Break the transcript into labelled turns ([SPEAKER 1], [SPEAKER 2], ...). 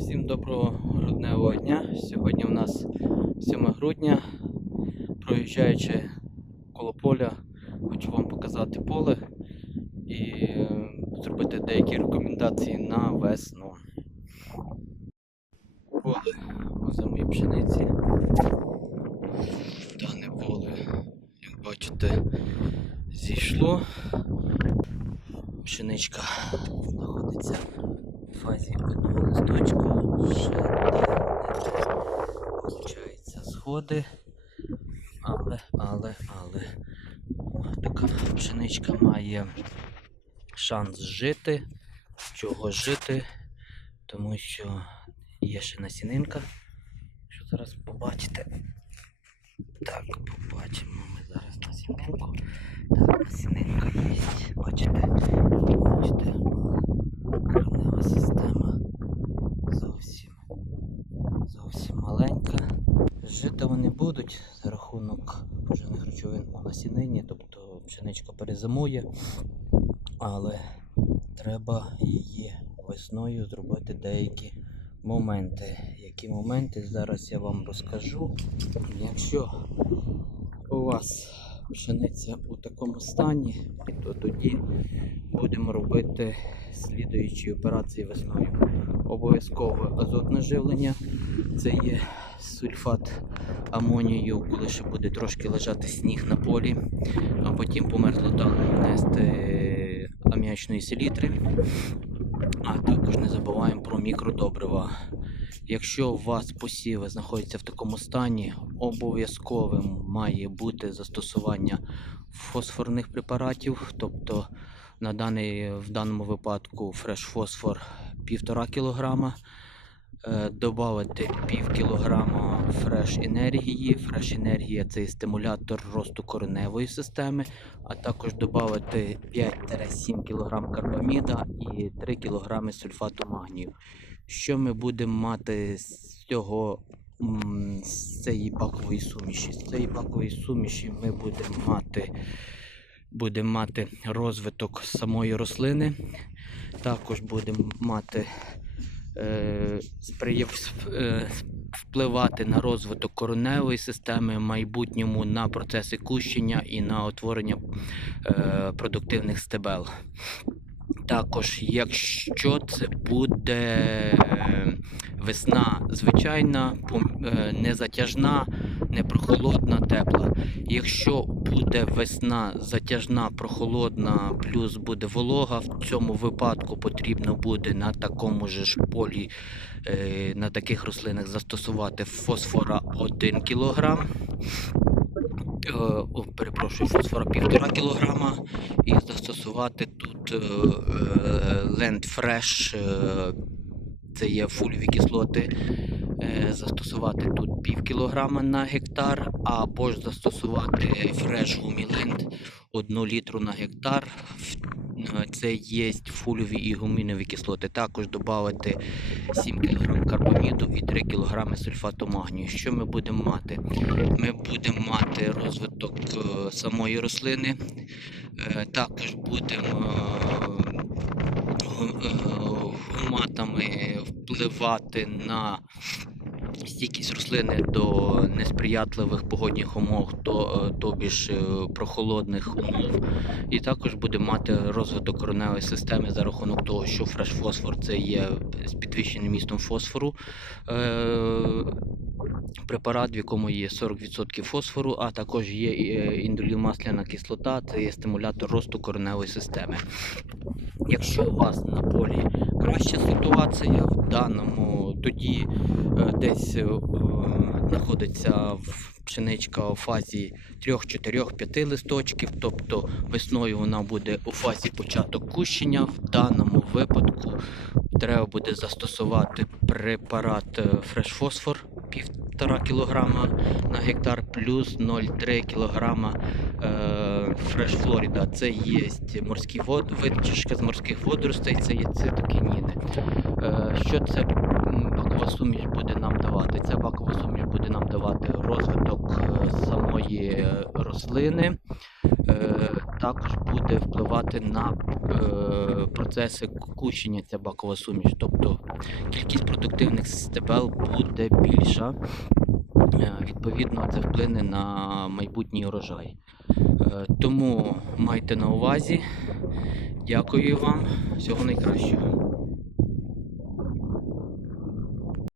[SPEAKER 1] Всім доброго грудневого дня. Сьогодні у нас 7 грудня. Проїжджаючи коло поля, хочу вам показати поле і е, зробити деякі рекомендації на весну. Поле озимої пшениці. Дане поле, як бачите, зійшло. Пшеничка знаходиться фазі одного листочка. Ще Получається. Але, але, але така пшеничка має шанс жити. Чого жити? Тому що є ще насінинка. Що зараз побачите. Так, побачимо ми зараз насінинку. Так, насінинка є. Бачите? Бачите? Коренева Вони будуть за рахунок поживних речовин у насінині, тобто пшеничка перезимує, але треба її весною зробити деякі моменти. Які моменти зараз я вам розкажу. Якщо у вас пшениця у такому стані, то тоді будемо робити слідуючі операції весною. Обов'язково азотне живлення. Це є сульфат амонію, коли ще буде трошки лежати сніг на полі, а потім по мерзлоталу внести аміачної селітри. А також не забуваємо про мікродобрива. Якщо у вас посіви знаходяться в такому стані, обов'язковим має бути застосування фосфорних препаратів, тобто на даний, в даному випадку фреш фосфор 1,5 кг, додати пів кілограма фреш енергії. Фреш енергія це стимулятор росту кореневої системи, а також додати 5-7 кг карбаміда і 3 кг сульфату магнію. Що ми будемо мати з цього з цієї бакової суміші? З цієї бакової суміші ми будемо мати, будемо мати розвиток самої рослини. Також будемо мати е, е, впливати на розвиток кореневої системи, в майбутньому на процеси кущення і на утворення е, продуктивних стебел. Також, якщо це буде е, весна звичайна, е, не затяжна, не прохолодна, тепла. Якщо буде весна затяжна, прохолодна, плюс буде волога, в цьому випадку потрібно буде на такому ж полі, е, на таких рослинах застосувати фосфора 1 кг. Е, о, перепрошую, фосфора 1,5 кг і застосувати тут е, Land Fresh, це є фульві кислоти, застосувати тут пів кілограма на гектар, або ж застосувати Fresh Humiland 1 літру на гектар. Е, Це є фульві і гумінові кислоти. Також додати 7 кг карбаміду і 3 кг сульфату магнію. Що ми будемо мати? Ми будемо мати розвиток е, самої рослини. Е, Також будемо е, гу- е, гуматами впливати на стійкість рослини до несприятливих погодних умов, то, е, тобі ж е, прохолодних умов. І також буде мати розвиток кореневої системи за рахунок того, що фреш-фосфор це є з підвищеним містом фосфору. Е, Препарат, в якому є 40% фосфору, а також є індолімасляна кислота, це є стимулятор росту кореневої системи. Якщо у вас на полі краща ситуація, в даному тоді е, десь е, знаходиться пшеничка у фазі 3, 4, 5 листочків, тобто весною вона буде у фазі початок кущення. В даному випадку треба буде застосувати препарат е, фреш-фосфор 1,5 кг на гектар плюс 0,3 кг фреш Флоріда. Це є морські вод, витяжка з морських водоростей, це є цитокініни. Що це бакова суміш буде нам давати? Ця бакова суміш буде нам давати розвиток е, самої е, рослини. Е, також буде впливати на процеси кущення ця бакова суміш. Тобто кількість продуктивних стебел буде більша. Відповідно, це вплине на майбутній урожай. Тому майте на увазі. Дякую вам. Всього найкращого.